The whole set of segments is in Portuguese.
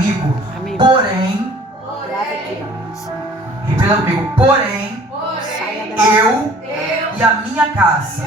comigo. Amém. Porém, repita comigo. Porém, eu e a minha casa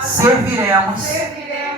serviremos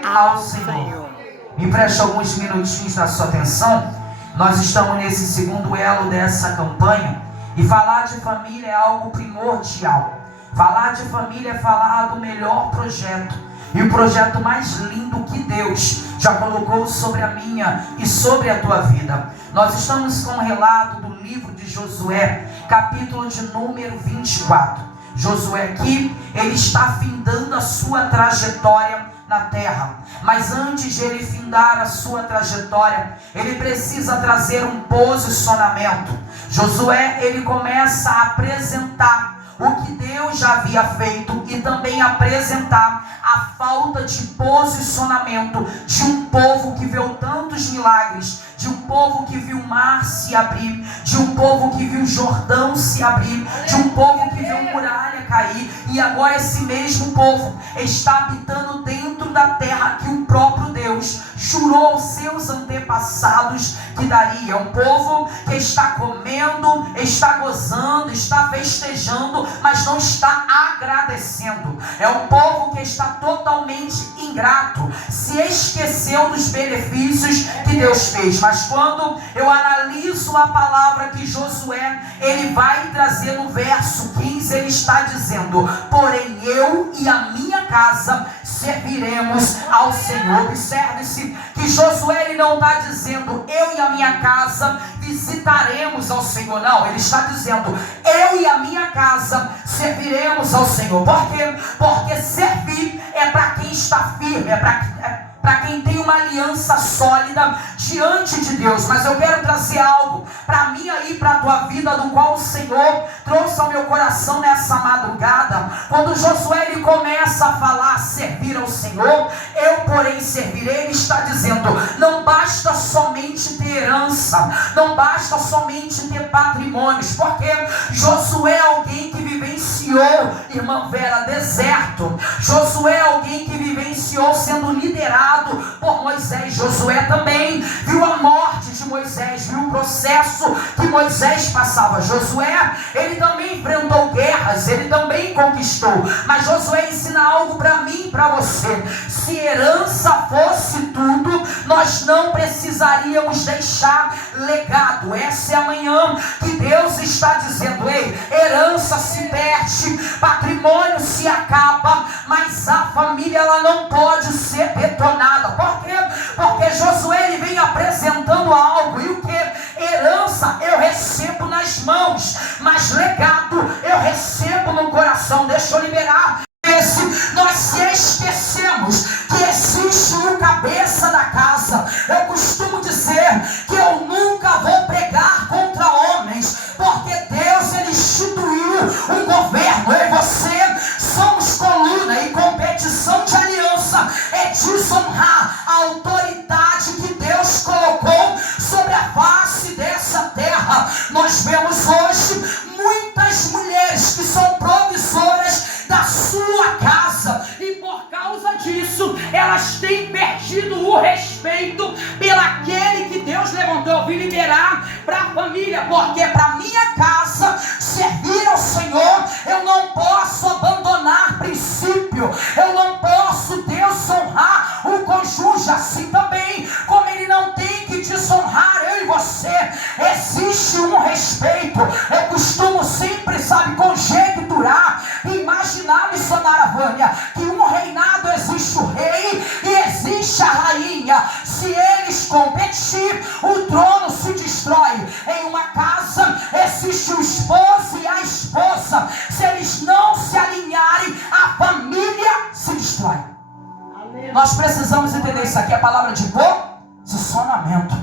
ao Senhor. Me preste alguns minutinhos da sua atenção. Nós estamos nesse segundo elo dessa campanha. E falar de família é algo primordial. Falar de família é falar do melhor projeto. E o projeto mais lindo que Deus já colocou sobre a minha e sobre a tua vida. Nós estamos com um relato do livro de Josué, capítulo de número 24. Josué aqui, ele está findando a sua trajetória na terra. Mas antes de ele findar a sua trajetória, ele precisa trazer um posicionamento. Josué, ele começa a apresentar o que Deus já havia feito e também apresentar a falta de posicionamento de um povo que viu tantos milagres, de um povo que viu o mar se abrir, de um povo que viu o Jordão se abrir, de um povo que viu a muralha cair, e agora esse mesmo povo está habitando dentro da terra que o próprio Deus jurou aos seus antepassados que daria. Um povo que está comendo, está gozando, está festejando, mas não está agradecendo. É um povo que está totalmente ingrato, se esqueceu dos benefícios que Deus fez. Mas quando eu analiso a palavra que Josué, ele vai trazer no verso 15, ele está dizendo: porém eu e a minha casa serviremos ao Senhor. Observe-se que Josué, ele não está dizendo eu e a minha casa visitaremos ao Senhor. Não, ele está dizendo eu e a minha casa serviremos ao Senhor. Por quê? Porque servir é para quem está firme, é para quem tem uma aliança sólida diante de Deus. Mas eu quero trazer algo para mim aí, para a tua vida, do qual o Senhor trouxe ao meu coração nessa madrugada. Quando Josué, ele começa a falar servir ao Senhor, eu porém servirei, ele está dizendo, não basta somente ter herança, não basta somente ter patrimônios, porque Josué é alguém que vivenciou, irmã Vera, deserto. Josué é alguém que vivenciou sendo liderado por Moisés. Josué também viu a morte de Moisés, viu o processo que Moisés passava. Josué, ele também enfrentou guerras, ele também conquistou. Mas Josué ensina algo para mim e para você. Se herança fosse tudo, nós não precisaríamos deixar legado. Essa é a manhã que Deus está dizendo: ei, herança se perde, patrimônio se acaba, mas a família, ela não pode ser detonada. Por quê? Porque Josué, ele vem apresentando algo. E o que? Herança eu recebo nas mãos, mas legado eu recebo no coração. Deixa eu liberar. Nós se esquecemos que existe um cabeça da casa. Eu costumo dizer que eu nunca vou pregar contra homens, porque Deus, ele instituiu um governo. Eu e você somos coluna, e competição de aliança é desonrar a autoridade que Deus colocou sobre a face dessa terra. Nós vemos hoje muitas mulheres que são promissoras da sua casa, e por causa disso elas têm perdido o respeito pelaquele que Deus levantou. Eu vim liberar para a família, porque para minha casa servir ao Senhor, eu não posso abandonar princípio, eu não posso desonrar o cônjuge, assim também como ele não tem que desonrar eu e você. Existe um respeito. Eu costumo sempre, conjecturar e imaginar, missionária Vânia, que um reinado existe o rei e existe a rainha. Se eles competirem, o trono se destrói. Em uma casa existe o esposo e a esposa. Se eles não se alinharem, a família se destrói. Nós precisamos entender isso aqui. A palavra de posicionamento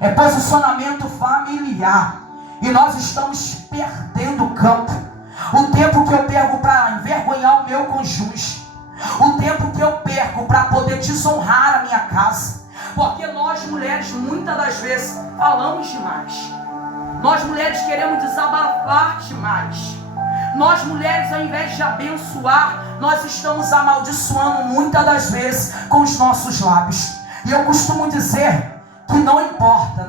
é posicionamento familiar. E nós estamos perdendo o campo. O tempo que eu perco para envergonhar o meu cônjuge, o tempo que eu perco para poder desonrar a minha casa. Porque nós mulheres, muitas das vezes, falamos demais. Nós mulheres queremos desabafar demais. Nós mulheres, ao invés de abençoar, nós estamos amaldiçoando muitas das vezes com os nossos lábios. E eu costumo dizer que não importa,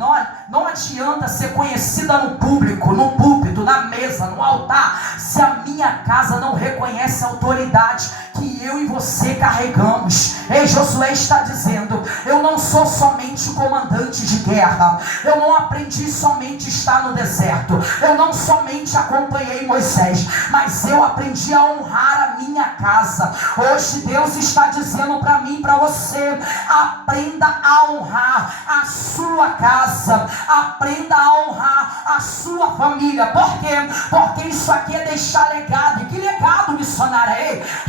não adianta ser conhecida no público, no púlpito, na mesa, no altar, se a minha casa não reconhece a autoridade que eu e você carregamos. Ei, Josué está dizendo: eu não sou somente comandante de guerra, eu não aprendi somente a estar no deserto, eu não somente acompanhei Moisés, mas eu aprendi a honrar a minha casa. Hoje Deus está dizendo para mim e para você: aprenda a honrar a sua casa, aprenda a honrar a sua família. Por quê? Porque isso aqui é deixar legado. E que legado, missionário?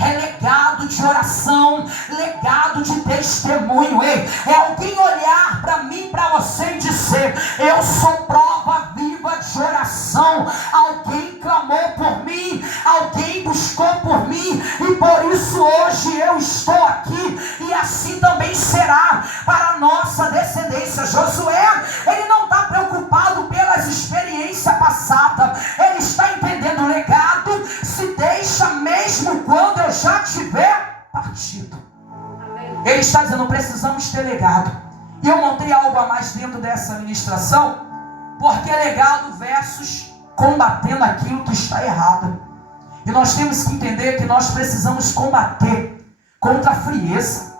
É legado de oração, legado de testemunho. É alguém olhar para mim, para você e dizer: eu sou prova viva de oração. Alguém clamou por mim, alguém buscou por mim, e por isso hoje eu estou aqui. E assim também será para a nossa descendência. Josué, ele não está preocupado pelas experiências passadas, ele está entendendo: o legado se deixa mesmo quando eu já tiver partido. Ele está dizendo: precisamos ter legado. E eu montei algo a mais dentro dessa ministração, porque é legado versus combatendo aquilo que está errado. E nós temos que entender que nós precisamos combater contra a frieza,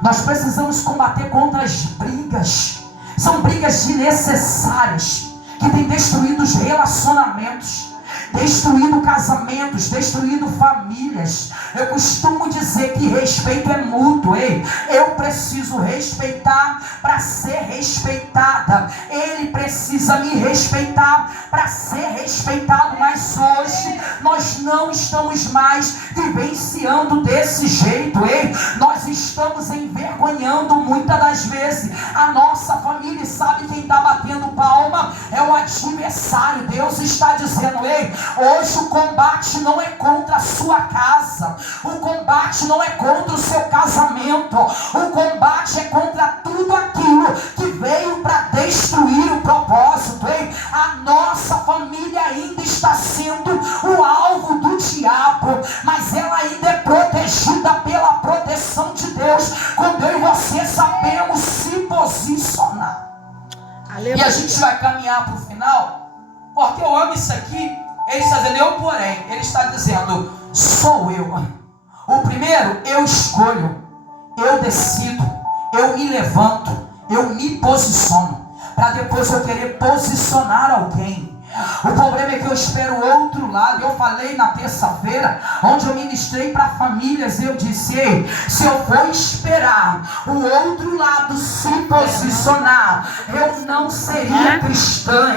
nós precisamos combater contra as brigas. São brigas desnecessárias que têm destruído os relacionamentos, destruído casamentos, destruído famílias. Eu costumo dizer que respeito é mútuo. Eu preciso respeitar para ser respeitada. Ele precisa me respeitar para ser respeitado. Mas hoje nós não estamos mais vivenciando desse jeito. Nós estamos envergonhando muitas das vezes a nossa família. E sabe quem está batendo palma? É o adversário. Deus está dizendo: hoje o combate não é contra a sua casa, o combate não é contra o seu casamento, o combate é contra tudo aquilo que veio para destruir o propósito. A nossa família ainda está sendo o alvo do diabo, mas ela ainda é protegida pela proteção de Deus, quando eu e você sabemos se posicionar. Aleluia. E a gente vai caminhar para o final, porque eu amo isso aqui. Ele está dizendo: eu porém. Ele está dizendo: sou eu. O primeiro, eu escolho, eu decido, eu me levanto, eu me posiciono, para depois eu querer posicionar alguém. O problema é que eu espero o outro lado. Eu falei na terça-feira, onde eu ministrei para famílias, eu disse: se eu vou esperar o outro lado se posicionar, eu não seria cristã.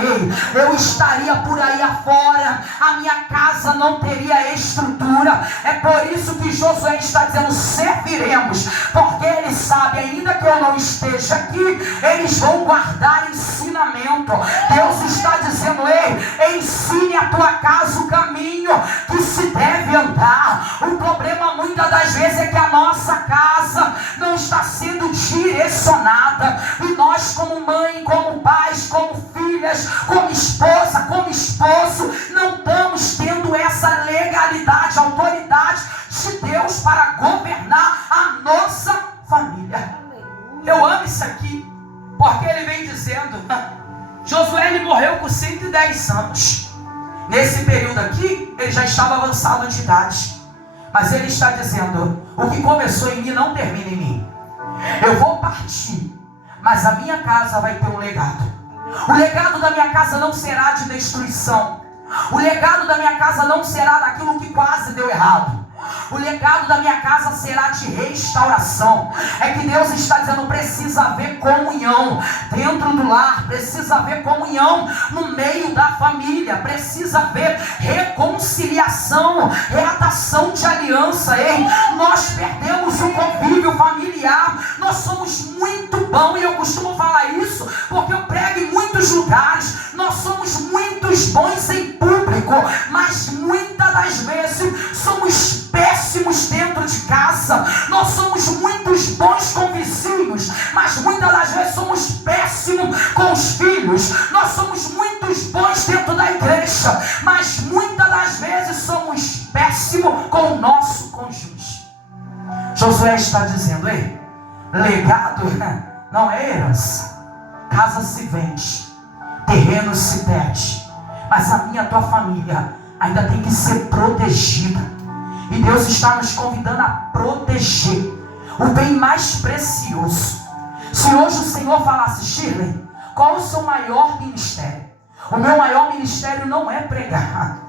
Eu estaria por aí afora, a minha casa não teria estrutura. É por isso que Josué está dizendo: serviremos, porque ele sabe, ainda que eu não esteja aqui, eles vão guardar ensinamento. Deus está dizendo: ensine a tua casa o caminho que se deve andar. O problema muitas das vezes é que a nossa casa não está sendo direcionada, e nós, como mãe, como pais, como filhas, como esposa, como esposo, não estamos tendo essa legalidade, autoridade de Deus para governar a nossa família. Eu amo isso aqui, porque ele vem dizendo: Josué, ele morreu com 110 anos. Nesse período aqui, ele já estava avançado de idade. Mas ele está dizendo: o que começou em mim não termina em mim. Eu vou partir, mas a minha casa vai ter um legado. O legado da minha casa não será de destruição. O legado da minha casa não será daquilo que quase deu errado. O legado da minha casa será de restauração. É que Deus está dizendo: precisa haver comunhão dentro do lar, precisa haver comunhão no meio da família, precisa haver reconciliação, reatação de aliança. Nós perdemos o convívio familiar. Nós somos muito bons, e eu costumo falar isso porque eu prego em muitos lugares. Nós somos muitos bons em público, mas muitas das vezes somos péssimos dentro de casa. Nós somos muitos bons com vizinhos, mas muitas das vezes somos péssimos com os filhos. Nós somos muitos bons dentro da igreja, mas muitas das vezes somos péssimos com o nosso cônjuge. Josué está dizendo: legado não é herança. Casa se vende. terreno se perde, mas a minha e a tua família ainda tem que ser protegida. E Deus está nos convidando a proteger o bem mais precioso. Se hoje o Senhor falasse: Shirley, qual o seu maior ministério? O meu maior ministério não é pregar.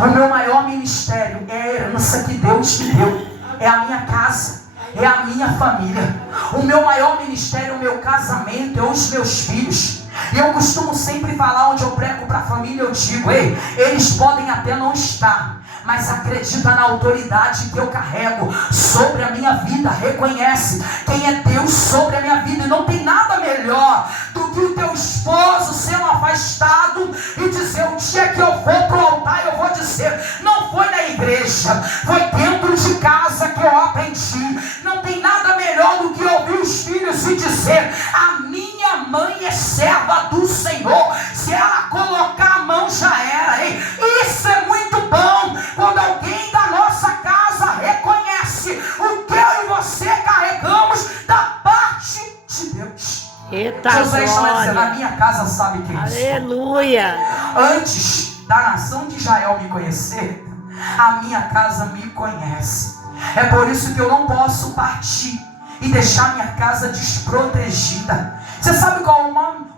O meu maior ministério é a herança que Deus me deu. É a minha casa, é a minha família. O meu maior ministério é o meu casamento, é os meus filhos. E eu costumo sempre falar, onde eu prego para a família, eu digo: ei, eles podem até não estar, mas acredita na autoridade que eu carrego sobre a minha vida. Reconhece quem é Deus sobre a minha vida. E não tem nada melhor do que o teu esposo sendo afastado e dizer: o dia que eu for para o altar, eu vou dizer, não foi na igreja, foi dentro de casa que eu aprendi. Não tem nada melhor do que ouvir os filhos e dizer: a minha mãe é serva do Senhor. Se ela colocar a mão, já era. Ei, isso é muito bom, quando alguém da nossa casa reconhece o que eu e você carregamos da parte de Deus. Eita, Josué está dizendo: a minha casa sabe quem eu sou. Aleluia. Antes da nação de Israel me conhecer, a minha casa me conhece. É por isso que eu não posso partir e deixar minha casa desprotegida. Você sabe qual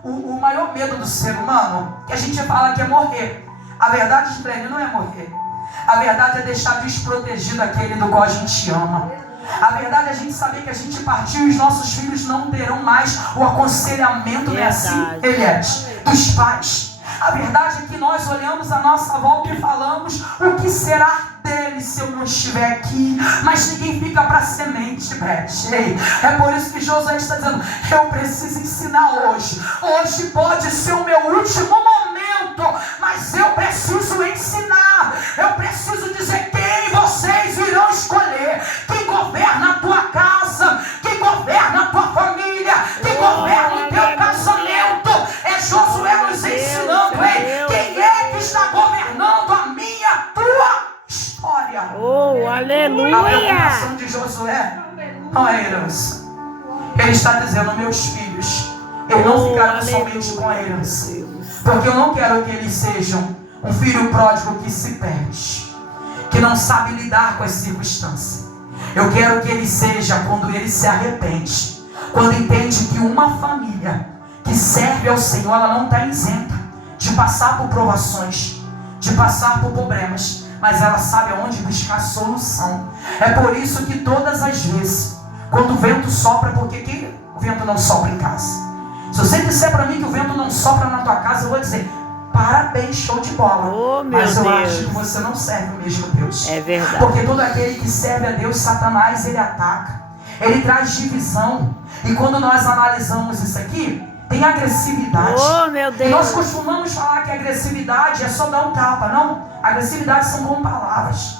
o maior medo do ser humano? Que a gente fala que é morrer. A verdade, Esplêndio, não é morrer. A verdade é deixar desprotegido aquele do qual a gente ama. A verdade é a gente saber que a gente partiu e os nossos filhos não terão mais o aconselhamento, né, assim, Eliette, dos pais. A verdade é que nós olhamos a nossa volta e falamos: o que será dele se eu não estiver aqui? Mas ninguém fica para semente, Beth. É por isso que Josué está dizendo: eu preciso ensinar hoje. Hoje pode ser o meu último momento, mas eu preciso ensinar. Eu preciso dizer quem vocês irão escolher. Quem governa a tua casa, quem governa a tua família, quem governa o teu casamento. É Josué nos ensinando. Quem é que está governando a minha, tua história? Oh, aleluia! A preocupação de Josué não é herança. Ele está dizendo: meus filhos, eles não ficaram somente com a herança, porque eu não quero que eles sejam um filho pródigo que se perde, que não sabe lidar com as circunstâncias. Eu quero que ele seja quando ele se arrepende, quando entende que uma família que serve ao Senhor, ela não está isenta de passar por provações, de passar por problemas, mas ela sabe aonde buscar solução. É por isso que todas as vezes, quando o vento sopra, porque o vento não sopra em casa. Se você disser para mim que o vento não sopra na tua casa, eu vou dizer: parabéns, show de bola. Oh, mas eu Deus. acho que você não serve o mesmo Deus. É verdade. Porque todo aquele que serve a Deus, Satanás, ele ataca, ele traz divisão. E quando nós analisamos isso aqui, tem agressividade. Oh, meu Deus. E nós costumamos falar que a agressividade é só dar um tapa. Não, agressividade são com palavras,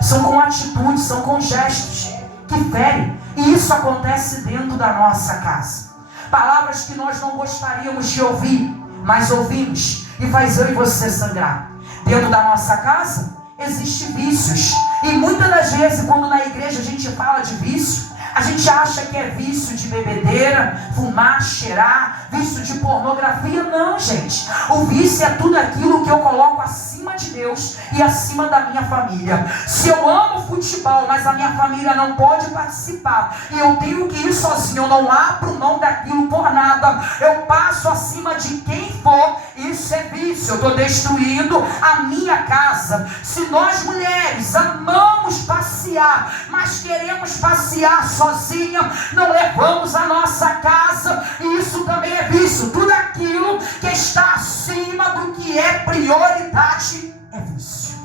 são com atitudes, são com gestos que ferem. E isso acontece dentro da nossa casa. Palavras que nós não gostaríamos de ouvir, mas ouvimos e faz eu e você sangrar. Dentro da nossa casa existem vícios. E muitas das vezes, quando na igreja a gente fala de vício, a gente acha que é vício de bebedeira, fumar, cheirar, vício de pornografia. Não, gente. O vício é tudo aquilo que eu coloco acima de Deus e acima da minha família. Se eu amo futebol, mas a minha família não pode participar, e eu tenho que ir sozinho, eu não abro mão daquilo por nada, eu passo acima de quem for, isso é vício. Eu estou destruindo a minha casa. Se nós mulheres amamos passear, mas queremos passear sozinha, não levamos a nossa casa, e isso também é vício. Tudo aquilo que está acima do que é prioridade é vício.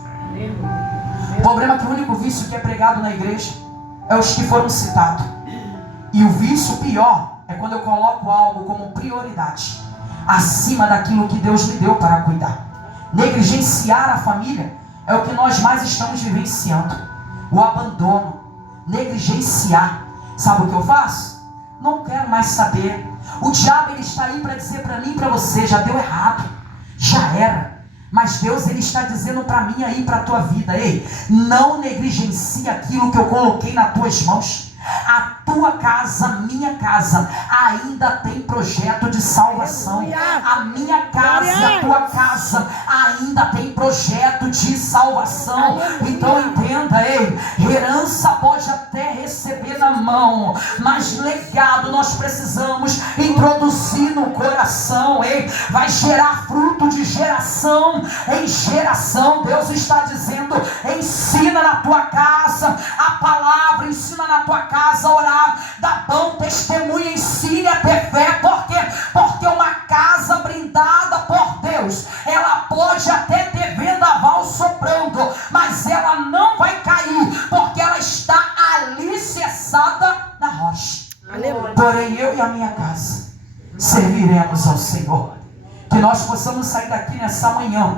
O problema é que o único vício que é pregado na igreja é os que foram citados. E o vício pior é quando eu coloco algo como prioridade acima daquilo que Deus me deu para cuidar. Negligenciar a família é o que nós mais estamos vivenciando. O abandono, negligenciar. Sabe o que eu faço? Não quero mais saber. O diabo, ele está aí para dizer para mim e para você: já deu errado, já era. Mas Deus, ele está dizendo para mim aí, para a tua vida: ei, não negligencie aquilo que eu coloquei nas tuas mãos. A tua tua casa, minha casa, ainda tem projeto de salvação. A minha casa e a tua casa ainda tem projeto de salvação. Então entenda, herança pode até receber na mão, mas legado nós precisamos introduzir no coração. Vai gerar fruto de geração em geração. Deus está dizendo: ensina na tua casa a palavra, ensina na tua casa a orar, dá bom testemunho, ensine a ter fé. Por quê? Porque uma casa brindada por Deus, ela pode até ter vendaval soprando, mas ela não vai cair, porque ela está alicerçada na rocha. Porém eu e a minha casa serviremos ao Senhor. Que nós possamos sair daqui nessa manhã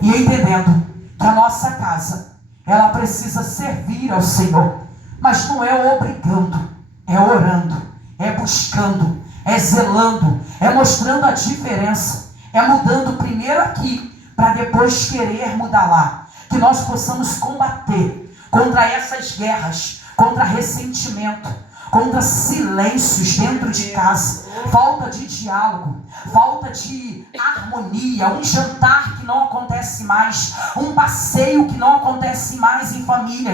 e entendendo que a nossa casa, ela precisa servir ao Senhor, mas não é obrigando, é orando, é buscando, é zelando, é mostrando a diferença, é mudando primeiro aqui, para depois querer mudar lá. Que nós possamos combater contra essas guerras, contra ressentimento, contra silêncios dentro de casa, falta de diálogo, falta de harmonia, um jantar que não acontece mais, um passeio que não acontece mais em família.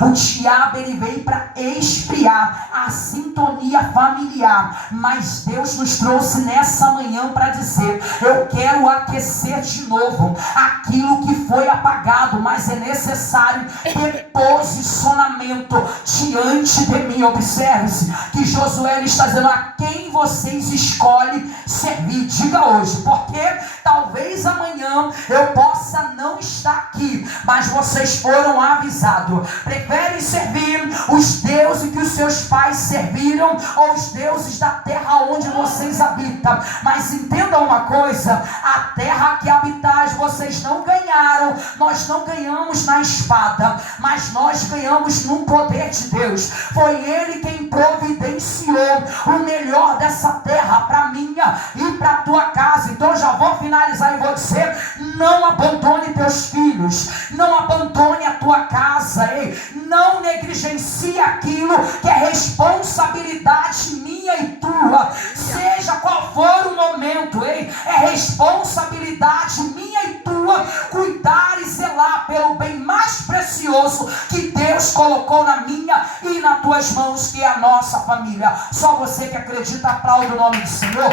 O diabo, ele vem para esfriar a sintonia familiar, mas Deus nos trouxe nessa manhã para dizer: eu quero aquecer de novo aquilo que foi apagado, mas é necessário ter posicionamento diante de mim. Observe-se que Josué está dizendo: a quem vocês escolhem servir? Diga hoje, porque talvez amanhã eu possa não estar aqui, mas vocês foram avisados. Preferem servir os deuses que os seus pais serviram ou os deuses da terra onde vocês habitam? Mas entendam uma coisa: a terra que habitais vocês não ganharam. Nós não ganhamos na espada, mas nós ganhamos no poder de Deus. Foi Ele quem providenciou o melhor dessa terra para minha e para a tua casa. Então eu já vou finalizar e vou dizer: não abandone teus filhos, não abandone a tua casa, não negligencie aquilo que é responsabilidade minha e tua, seja qual for o momento, é responsabilidade minha e tua cuidar e zelar pelo bem mais precioso que Deus colocou na minha e nas tuas mãos, que é a nossa família. Só você que acredita, aplaude o nome do Senhor.